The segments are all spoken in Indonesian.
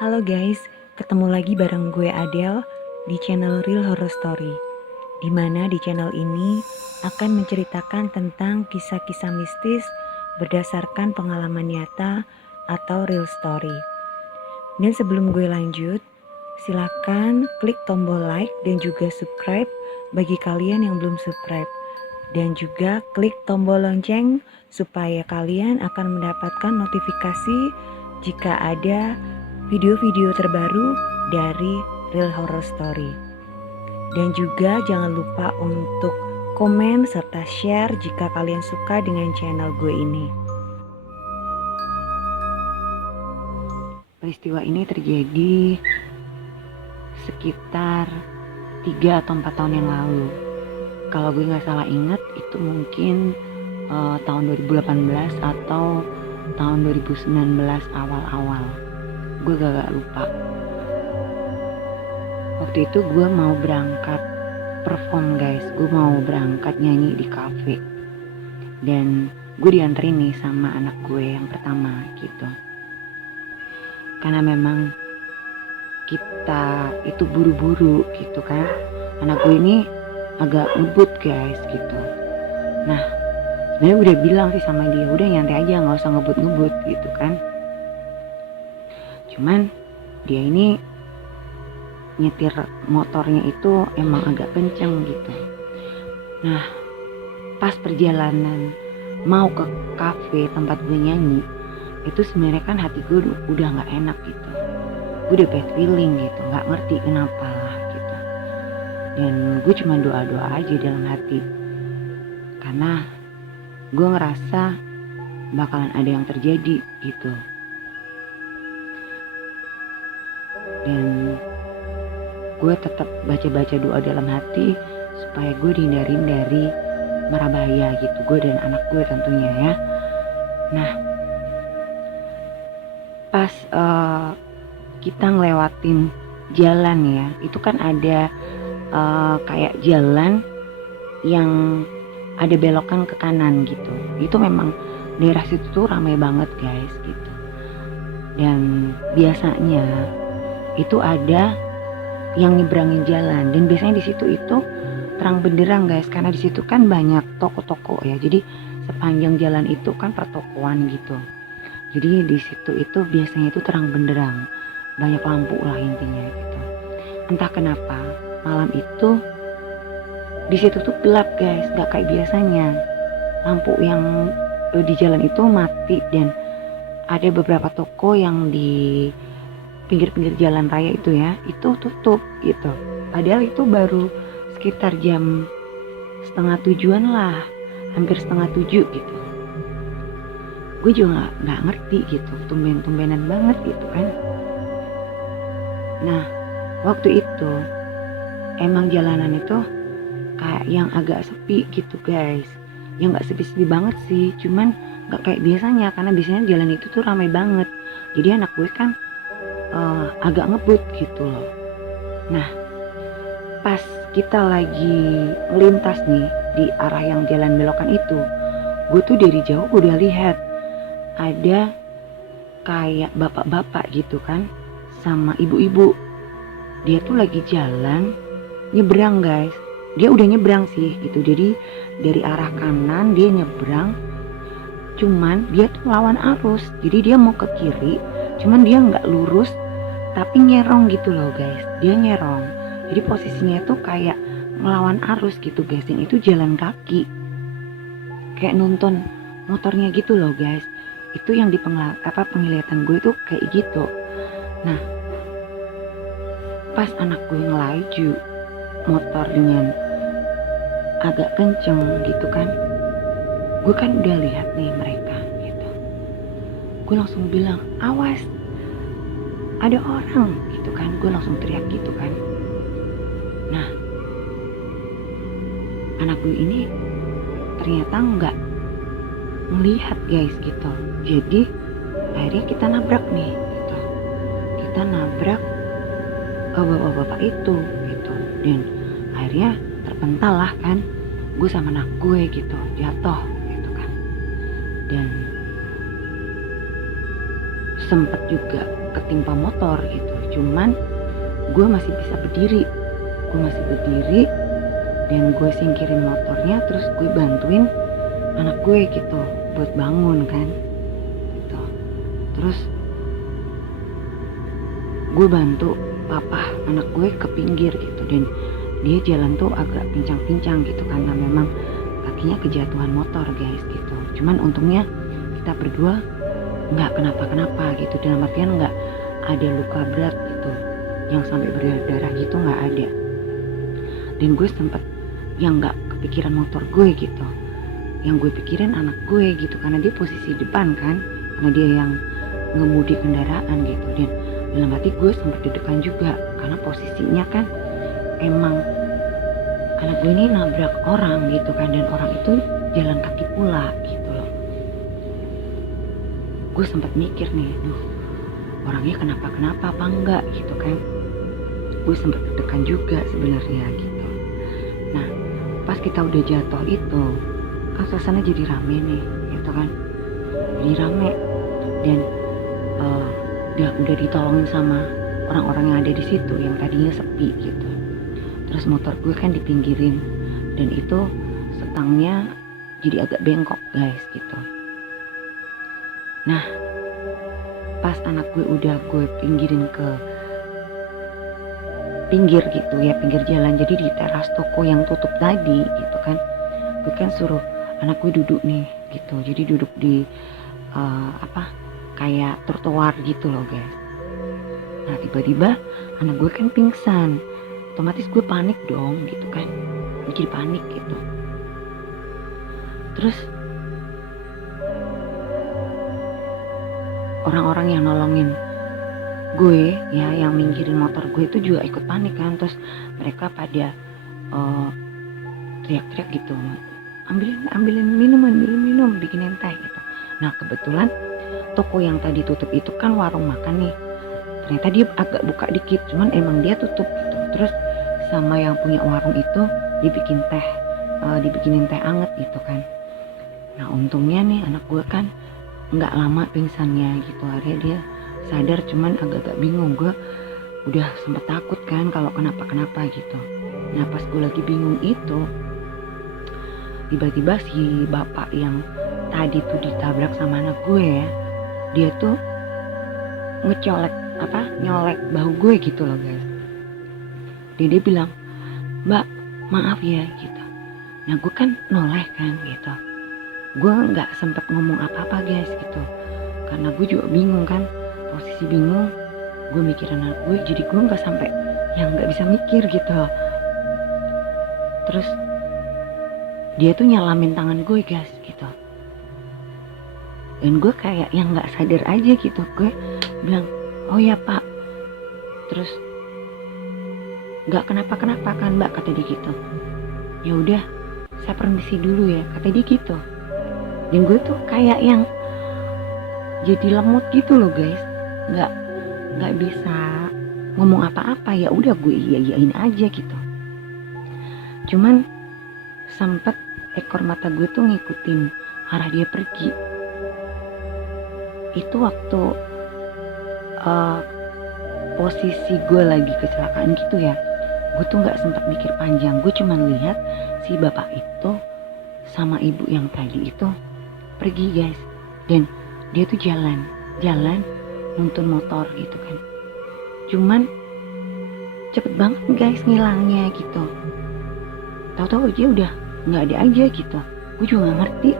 Halo guys, ketemu lagi bareng gue Adele di channel Real Horror Story. Dimana di channel ini akan menceritakan tentang kisah-kisah mistis berdasarkan pengalaman nyata atau real story. Dan sebelum gue lanjut, silahkan klik tombol like dan juga subscribe bagi kalian yang belum subscribe. Dan juga klik tombol lonceng supaya kalian akan mendapatkan notifikasi jika ada video-video terbaru dari Real Horror Story. Dan juga jangan lupa untuk komen serta share jika kalian suka dengan channel gue ini. Peristiwa ini terjadi sekitar 3 atau 4 tahun yang lalu. Kalau gue gak salah ingat itu mungkin tahun 2018 atau tahun 2019 awal-awal. Gue gak lupa. Waktu itu gue mau berangkat perform guys. Gue mau berangkat nyanyi di cafe. Dan gue dianterin nih sama anak gue yang pertama gitu. Karena memang kita itu buru-buru gitu kan. Anak gue ini agak ngebut guys gitu. Nah sebenarnya udah bilang sih sama dia, udah nyantai aja gak usah ngebut-ngebut gitu kan. Cuman dia ini nyetir motornya itu emang agak kenceng gitu. Nah pas perjalanan mau ke kafe tempat gue nyanyi, itu sebenarnya kan hati gue udah gak enak gitu. Gue udah bad feeling gitu, gak ngerti kenapa lah gitu. Dan gue cuma doa-doa aja dalam hati, karena gue ngerasa bakalan ada yang terjadi gitu. Dan gue tetap baca-baca doa dalam hati supaya gue dihindarin dari mara bahaya gitu, gue dan anak gue tentunya ya. Nah pas kita ngelewatin jalan ya, itu kan ada kayak jalan yang ada belokan ke kanan gitu. Itu memang daerah situ tuh ramai banget guys gitu. Dan biasanya itu ada yang nyebrangin jalan, dan biasanya di situ itu terang benderang guys, karena di situ kan banyak toko-toko ya. Jadi sepanjang jalan itu kan pertokoan gitu. Jadi di situ itu biasanya itu terang benderang, banyak lampu lah intinya gitu. Entah kenapa malam itu di situ tuh gelap guys, gak kayak biasanya. Lampu yang di jalan itu mati, dan ada beberapa toko yang di pinggir-pinggir jalan raya itu ya, itu tutup gitu. Padahal itu baru sekitar jam 6:30 lah, hampir 6:30 gitu. Gue juga gak ngerti gitu, tumben-tumbenan banget gitu kan. Nah waktu itu emang jalanan itu kayak yang agak sepi gitu guys. Yang gak sepi-sepi banget sih, cuman gak kayak biasanya, karena biasanya jalan itu tuh ramai banget. Jadi anak gue kan agak ngebut gitu loh. Nah pas kita lagi melintas nih di arah yang jalan belokan itu, gue tuh dari jauh udah lihat ada kayak bapak-bapak gitu kan sama ibu-ibu. Dia tuh lagi jalan nyebrang guys. Dia udah nyebrang sih gitu. Jadi dari arah kanan dia nyebrang, cuman dia tuh lawan arus. Jadi dia mau ke kiri, cuman dia nggak lurus tapi nyerong gitu loh guys. Dia nyerong, jadi posisinya tuh kayak melawan arus gitu guys. Dan itu jalan kaki, kayak nonton motornya gitu loh guys. Itu yang di penglihatan gue tuh kayak gitu. Nah pas anak gue ngelaju motor dengan agak kenceng gitu kan, gue kan udah lihat nih mereka gitu. Gue langsung bilang awas, ada orang gitu kan. Gue langsung teriak gitu kan. Nah anak gue ini ternyata nggak melihat guys gitu. Jadi akhirnya kita nabrak nih gitu. Kita nabrak bapak-bapak itu gitu. Dan akhirnya terpental lah kan gue sama anak gue gitu, jatuh gitu kan. Dan sempet juga ketimpa motor gitu. Cuman gue masih bisa berdiri, dan gue singkirin motornya, terus gue bantuin anak gue gitu buat bangun kan gitu. Terus gue bantu papa anak gue ke pinggir gitu, dan dia jalan tuh agak pincang-pincang gitu karena memang kakinya kejatuhan motor guys gitu. Cuman untungnya kita berdua nggak kenapa-kenapa gitu, dalam artian nggak ada luka berat gitu yang sampai berdarah gitu, nggak ada. Dan gue sempet yang nggak kepikiran motor gue gitu, yang gue pikirin anak gue gitu, karena dia posisi depan kan, karena dia yang ngemudi kendaraan gitu. Dan dalam hati gue sempet deg-degan juga karena posisinya kan emang anak gue ini nabrak orang gitu kan, dan orang itu jalan kaki pula gitu loh. Gue sempet mikir nih, orangnya kenapa apa enggak gitu kan. Gue sempet deg-degan juga sebenarnya gitu. Nah pas kita udah jatuh itu kan suasana jadi rame nih gitu kan, jadi rame, dan udah ditolongin sama orang-orang yang ada di situ yang tadinya sepi gitu. Terus motor gue kan dipinggirin, dan itu stangnya jadi agak bengkok guys gitu. Nah pas anak gue udah gue pinggirin ke pinggir gitu ya, pinggir jalan, jadi di teras toko yang tutup tadi gitu kan, gue kan suruh anak gue duduk nih gitu, jadi duduk di kayak trotoar gitu loh guys. Nah tiba-tiba anak gue kan pingsan, otomatis gue panik dong gitu kan, gue jadi panik gitu. Terus orang-orang yang nolongin gue ya, yang minggirin motor gue itu juga ikut panik kan. Terus mereka pada teriak-teriak gitu, ambilin minum, bikinin teh gitu. Nah kebetulan toko yang tadi tutup itu kan warung makan nih, ternyata dia agak buka dikit, cuman emang dia tutup gitu. Terus sama yang punya warung itu dibikinin teh anget gitu kan. Nah untungnya nih anak gue kan nggak lama pingsannya gitu, akhirnya dia sadar, cuman agak-agak bingung. Gue udah sempet takut kan kalau kenapa-kenapa gitu. Nah pas gue lagi bingung itu, tiba-tiba si bapak yang tadi tuh ditabrak sama anak gue ya, dia tuh nyolek bahu gue gitu loh guys. Dia bilang, "Mbak, maaf ya," gitu. Nah gue kan noleh kan gitu, gue nggak sempet ngomong apa-apa guys gitu, karena gue juga bingung kan, posisi bingung, gue mikirin anak gue, jadi gue nggak bisa mikir gitu. Terus dia tuh nyalamin tangan gue guys gitu, dan gue kayak yang nggak sadar aja gitu. Gue bilang, "Oh ya pak," terus nggak kenapa-kenapa kan mbak, kata dia gitu. "Ya udah, saya permisi dulu ya," kata dia gitu. Dan gue tuh kayak yang jadi lemot gitu loh guys, nggak bisa ngomong apa-apa. Ya udah gue iyain aja gitu. Cuman sempet ekor mata gue tuh ngikutin arah dia pergi. Itu waktu posisi gue lagi kecelakaan gitu ya, gue tuh nggak sempet mikir panjang. Gue cuman lihat si bapak itu sama ibu yang tadi itu pergi guys, dan dia tuh jalan nuntun motor gitu kan. Cuman cepet banget guys ngilangnya gitu, tahu-tahu dia udah nggak ada aja gitu. Gue juga nggak ngerti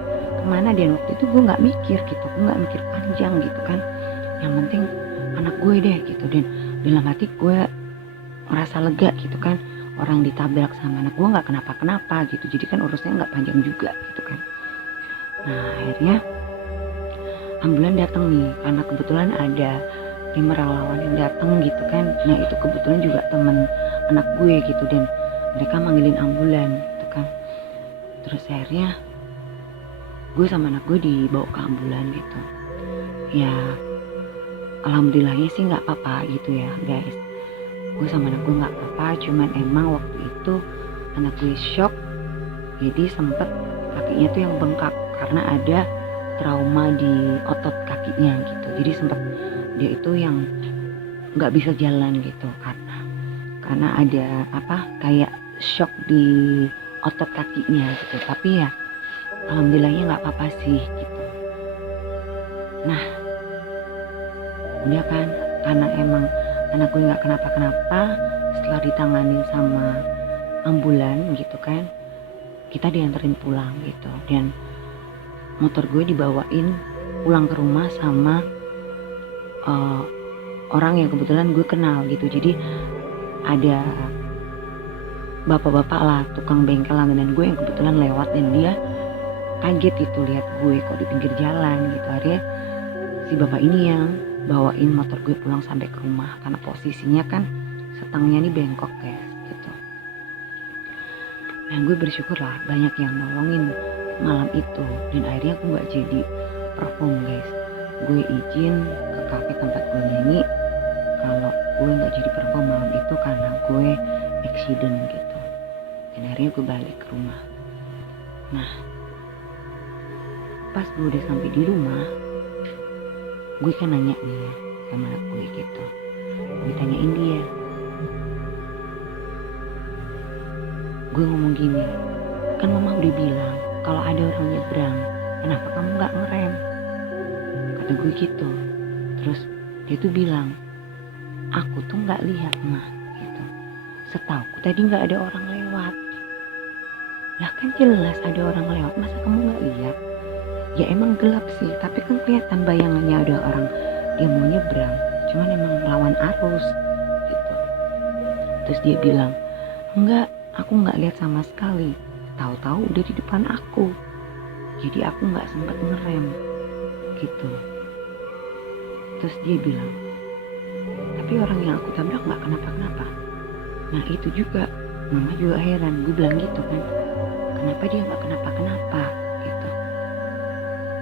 kemana, dan waktu itu gue nggak mikir gitu, gue nggak mikir panjang gitu kan. Yang penting anak gue deh gitu, dan dalam hati gue merasa lega gitu kan, orang ditabrak sama anak gue nggak kenapa-kenapa gitu, jadi kan urusnya nggak panjang juga gitu kan. Nah akhirnya ambulan datang nih, karena kebetulan ada tim relawan yang datang gitu kan. Nah itu kebetulan juga teman anak gue gitu, dan mereka manggilin ambulan gitu kan. Terus akhirnya gue sama anak gue dibawa ke ambulan gitu. Ya alhamdulillahnya sih nggak apa-apa gitu ya guys. Gue sama anak gue nggak apa-apa, cuman emang waktu itu anak gue shock, jadi sempet kakinya tuh yang bengkak karena ada trauma di otot kakinya gitu. Jadi sempet dia itu yang nggak bisa jalan gitu karena ada kayak shock di otot kakinya gitu. Tapi ya alhamdulillahnya nggak apa-apa sih gitu. Nah udah kan, karena emang anak gue nggak kenapa-kenapa, setelah ditanganin sama ambulan gitu kan, kita dianterin pulang gitu. Dan motor gue dibawain pulang ke rumah sama orang yang kebetulan gue kenal gitu. Jadi ada bapak-bapak lah, tukang bengkel langganan gue yang kebetulan lewat, dan dia kaget itu lihat gue kok di pinggir jalan gitu. Akhirnya si bapak ini yang bawain motor gue pulang sampai ke rumah, karena posisinya kan setangnya nih bengkok guys gitu. Nah gue bersyukur lah banyak yang nolongin malam itu, dan akhirnya aku gak jadi perform guys. Gue izin ke kafe tempat gue nyanyi kalau gue gak jadi perform malam itu karena gue accident gitu. Dan akhirnya gue balik ke rumah. Nah pas gue udah sampai di rumah, gue kan nanya nih ya sama anak gue gitu. Gue tanyain dia, gue ngomong gini, kan mama udah bilang kalau ada orang nyebrang, kenapa kamu gak ngerem? Kata gue gitu. Terus dia tuh bilang, aku tuh gak lihat mah gitu. Setauku tadi gak ada orang lewat. Lah kan jelas ada orang lewat, masa kamu gak lihat? Ya emang gelap sih, tapi kan kelihatan bayangannya ada orang dia mau nyebrang, cuman emang lawan arus gitu. Terus dia bilang, enggak, aku nggak lihat sama sekali, tahu-tahu udah di depan aku, jadi aku nggak sempat ngerem gitu. Terus dia bilang, tapi orang yang aku tabrak nggak kenapa-kenapa. Nah itu juga mama juga heran. Gue bilang gitu kan, kenapa dia nggak kenapa-kenapa gitu.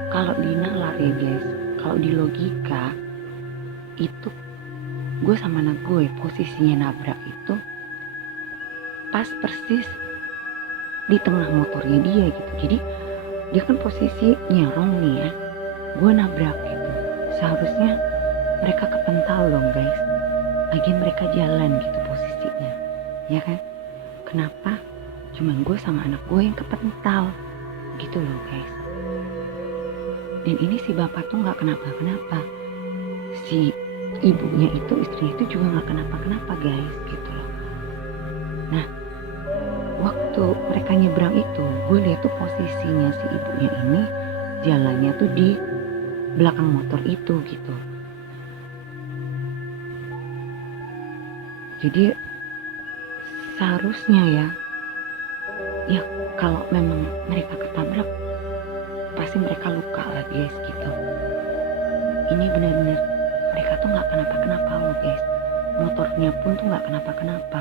Kalau di nalar ya guys, kalau di logika itu gue sama anak gue posisinya nabrak itu pas persis di tengah motornya dia gitu. Jadi dia kan posisi nyerong nih ya, gue nabrak gitu. Seharusnya mereka kepental dong guys, lagian mereka jalan gitu posisinya, ya kan? Kenapa cuman gue sama anak gue yang kepental gitu loh guys. Dan ini si bapak tuh gak kenapa-kenapa, si ibunya itu, istrinya itu juga gak kenapa-kenapa guys gitu loh. Nah waktu mereka nyebrang itu, gue lihat tuh posisinya si ibunya ini jalannya tuh di belakang motor itu gitu. Jadi seharusnya ya kalau memang mereka ketabrak pasti mereka luka lah guys gitu. Ini benar-benar mereka tuh nggak kenapa-kenapa loh guys. Motornya pun tuh nggak kenapa-kenapa,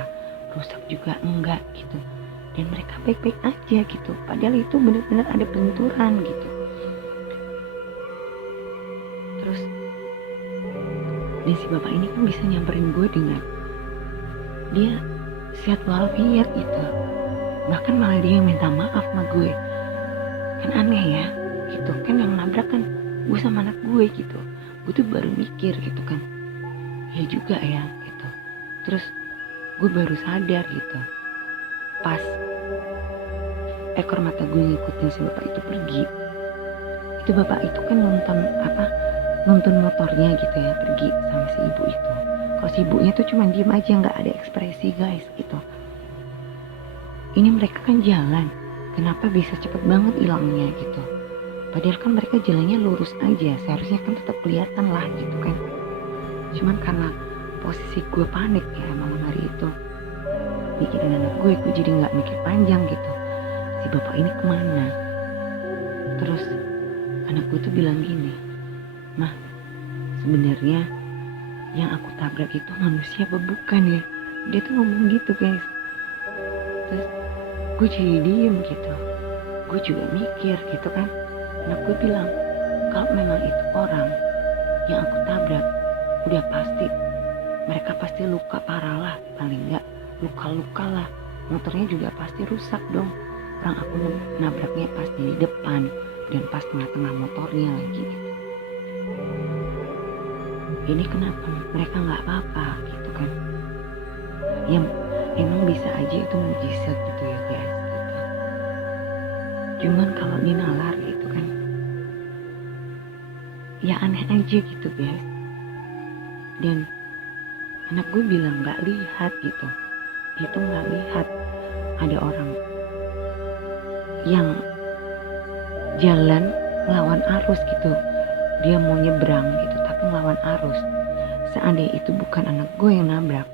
rusak juga enggak gitu. Dan mereka baik-baik aja gitu. Padahal itu benar-benar ada benturan gitu. Terus dan si bapak ini kan bisa nyamperin gue dengan dia sehat walafiat gitu. Bahkan malah dia yang minta maaf sama gue. Kan aneh ya gitu kan, yang nabrak kan gue sama anak gue gitu. Gue tuh baru mikir gitu kan, ya juga ya gitu. Terus gue baru sadar gitu pas ekor mata gue ngikutin si bapak itu pergi. Itu bapak itu kan nuntun motornya gitu ya, pergi sama si ibu itu. Kalau si ibunya tuh cuma diem aja, nggak ada ekspresi guys gitu. Ini mereka kan jalan, kenapa bisa cepet banget hilangnya gitu. Padahal kan mereka jalannya lurus aja, seharusnya kan tetap kelihatan lah gitu kan. Cuman karena posisi gue panik ya malam hari itu, mikirin anak gue jadi nggak mikir panjang gitu. Si bapak ini kemana? Terus anak gue tuh bilang gini, mah sebenarnya yang aku tabrak itu manusia apa bukan ya? Dia tuh ngomong gitu guys. Terus gue jadi diem gitu. Gue juga mikir gitu kan. Anak gue bilang, kalau memang itu orang yang aku tabrak, udah pasti mereka pasti luka parah lah, paling enggak luka-luka lah. Motornya juga pasti rusak dong. Orang aku nabraknya pas di depan dan pas tengah-tengah motornya lagi. ini kenapa mereka nggak apa-apa gitu kan. Ya emang bisa aja itu mujizat gitu ya guys gitu. Cuman kalau dinalar gitu kan ya aneh aja gitu guys. Dan anak gue bilang nggak lihat gitu, itu nggak lihat ada orang yang jalan melawan arus gitu, dia mau nyebrang gitu tapi melawan arus. Seandainya itu bukan anak gue yang nabrak,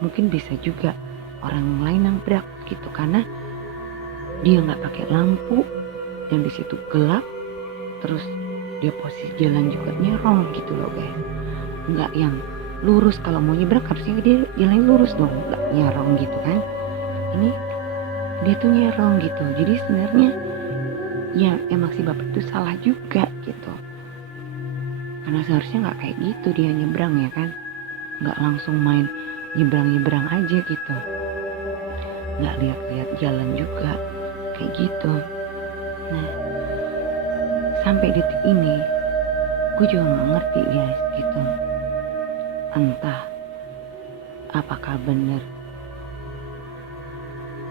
mungkin bisa juga orang lain nabrak gitu, karena dia nggak pakai lampu dan di situ gelap, terus dia posisi jalan juga nyerong gitu loh guys, nggak yang lurus. Kalau mau nyebrang harusnya dia jalan lurus dong, nggak nyerong gitu kan. Ini dia tuh nyerong gitu. Jadi sebenarnya ya emang si bapak itu salah juga gitu, karena seharusnya nggak kayak gitu dia nyebrang ya kan, nggak langsung main nyebrang aja gitu, nggak lihat jalan juga kayak gitu. Nah sampai detik ini gue juga nggak ngerti guys gitu, entah apakah bener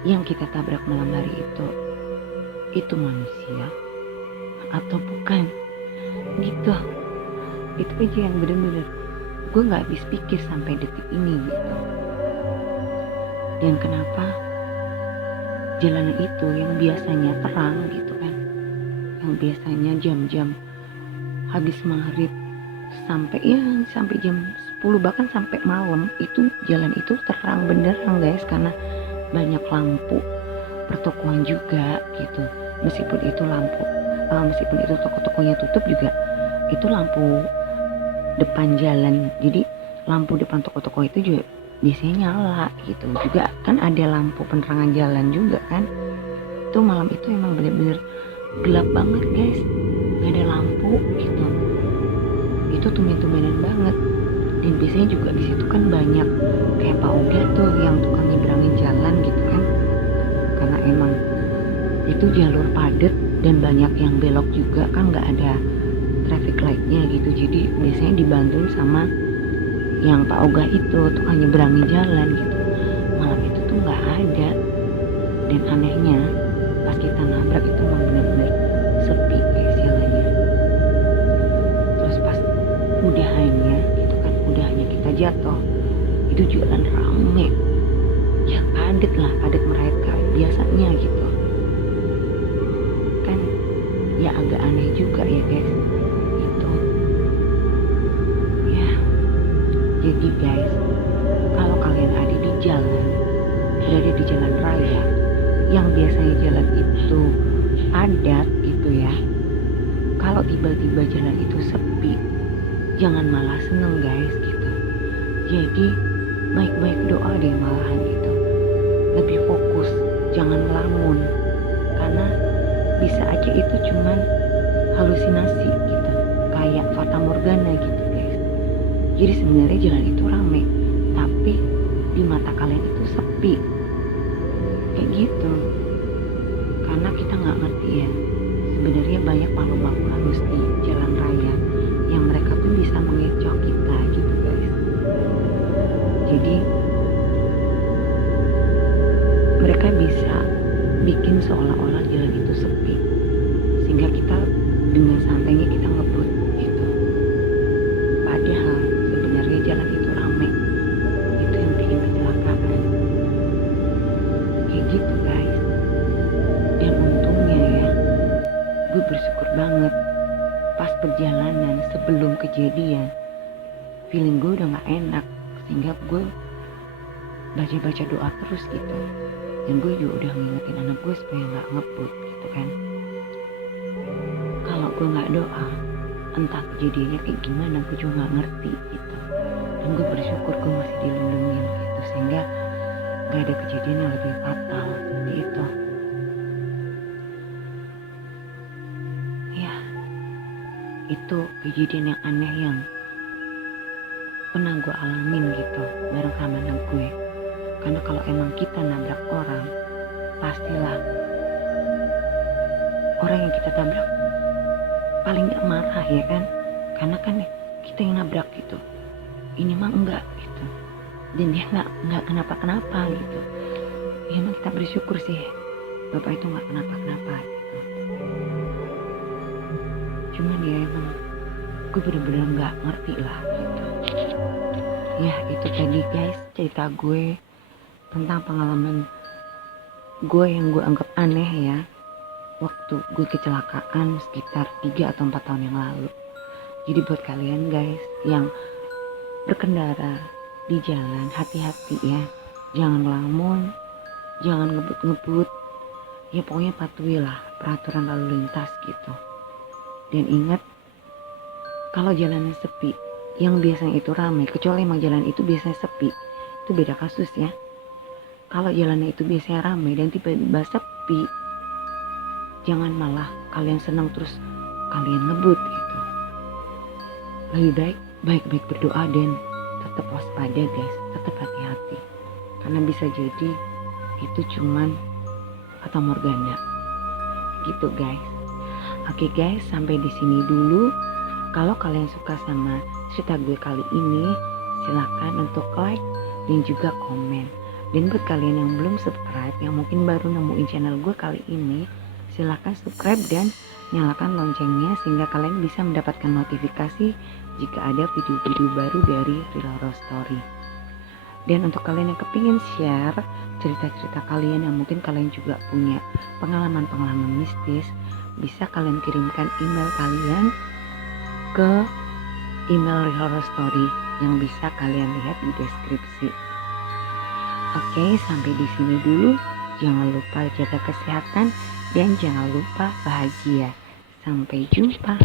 yang kita tabrak malam hari itu manusia atau bukan gitu. Itu aja yang bener-bener gue nggak habis pikir sampai detik ini gitu. Dan kenapa jalanan itu yang biasanya terang gitu kan, yang biasanya jam-jam habis maghrib sampai jam 10 bahkan sampai malam itu jalan itu terang beneran guys, karena banyak lampu pertokoan juga gitu. Meskipun itu toko-tokonya tutup juga, itu lampu depan jalan, jadi lampu depan toko-toko itu juga biasanya nyala gitu. Juga kan ada lampu penerangan jalan juga kan. Itu malam itu emang bener-bener gelap banget guys, gak ada lampu gitu. Itu tumben-tumbenan banget. Dan biasanya juga di situ kan banyak kayak Pak Oga tuh yang tukang nyebrangin jalan gitu kan, karena emang itu jalur padat dan banyak yang belok juga kan, nggak ada traffic lightnya gitu. Jadi biasanya dibantuin sama yang Pak Oga itu tukang nyebrangin jalan gitu. Malam itu tuh nggak ada. Dan anehnya pas kita nabrak itu emang bener-bener sepi kayak jalannya. Terus pas udahannya gitu kan, udahannya kita jatuh, itu jalan rame ya, padat mereka biasanya gitu kan. Ya agak aneh juga ya guys gitu ya. Jadi guys, kalau kalian ada di jalan, berada di jalan raya yang biasanya jalan itu padat gitu ya, kalau tiba-tiba jalan itu sepi, jangan malah seneng guys gitu. Jadi baik-baik doa deh malahan gitu, lebih fokus, jangan melamun, karena bisa aja itu cuman halusinasi gitu, kayak fata morgana gitu guys. Jadi sebenarnya jalan itu rame, tapi di mata kalian itu sepi kayak gitu, karena kita nggak ngerti ya sebenarnya banyak makhluk-makhluk halus di jalan raya yang mereka pun bisa mengecoh kita gitu guys. Jadi mereka bisa bikin seolah-olah jalan itu sepi, sehingga kita dengan santainya kita ngebut gitu, padahal sebenarnya jalan itu rame. Itu yang bikin kecelakaan kayak gitu guys. Dan untungnya ya, gue bersyukur banget pas perjalanan sebelum kejadian feeling gue udah gak enak, sehingga gue baca doa terus gitu. Dan gue juga udah ngingetin anak gue supaya gak ngebut gitu kan. Kalau gue gak doa, entah kejadiannya kayak gimana gue juga gak ngerti gitu. Dan gue bersyukur gue masih dilindungin gitu, sehingga gak ada kejadian yang lebih fatal seperti itu ya. Itu kejadian yang aneh yang pernah gue alamin gitu bareng sama anak gue. Karena kalau emang kita nabrak orang, pastilah orang yang kita tabrak paling gak marah ya kan, karena kan kita yang nabrak gitu. ini mah enggak gitu, dan dia nggak kenapa-kenapa gitu. Ya emang kita bersyukur sih bapak itu nggak kenapa-kenapa gitu. Cuman ya emang gue bener-bener nggak ngerti lah gitu. Ya itu tadi guys cerita gue tentang pengalaman gue yang gue anggap aneh ya waktu gue kecelakaan sekitar 3 atau 4 tahun yang lalu. Jadi buat kalian guys yang berkendara di jalan, hati-hati ya, jangan ngelamun, jangan ngebut-ngebut, ya pokoknya patuhilah peraturan lalu lintas gitu. Dan ingat, kalau jalannya sepi, yang biasanya itu ramai, kecuali emang jalan itu biasanya sepi, itu beda kasus ya. Kalau jalannya itu biasanya ramai dan tiba-tiba sepi, jangan malah kalian senang terus kalian ngebut gitu. Lebih baik berdoa dan tetap waspada guys, tetap hati-hati. Karena bisa jadi itu cuman fata morgana gitu guys. Oke guys, sampai di sini dulu. Kalau kalian suka sama cerita gue kali ini, silakan untuk like dan juga komen. Dan buat kalian yang belum subscribe, yang mungkin baru nemuin channel gue kali ini, silakan subscribe dan nyalakan loncengnya sehingga kalian bisa mendapatkan notifikasi jika ada video-video baru dari Real Horror Story. Dan untuk kalian yang kepingin share cerita-cerita kalian yang mungkin kalian juga punya pengalaman-pengalaman mistis, bisa kalian kirimkan email kalian ke email Real Horror Story yang bisa kalian lihat di deskripsi. Oke, sampai di sini dulu. Jangan lupa jaga kesehatan dan jangan lupa bahagia. Sampai jumpa.